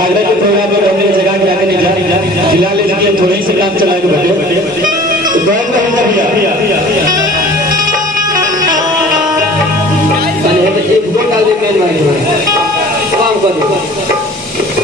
जागरण के प्रोग्राम में अपने जगह के आगे निकला जिला ले लिए थोड़ी से काम चला के बैठे तो ड्राइव करेंगे भैया मैंने एक दो काल में मेल मारी काम कर दो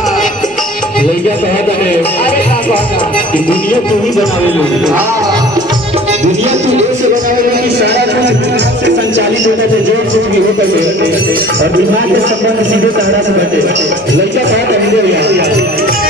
लड़किया कहा था कि दुनिया तू ही बनावे लोग दुनिया तू ऐसे बनावे लोग कि सारा कुछ से संचालित होता है जो कुछ भी होता है और दिमाग के संबंध सीधे तारा से बैठे लड़किया कहा था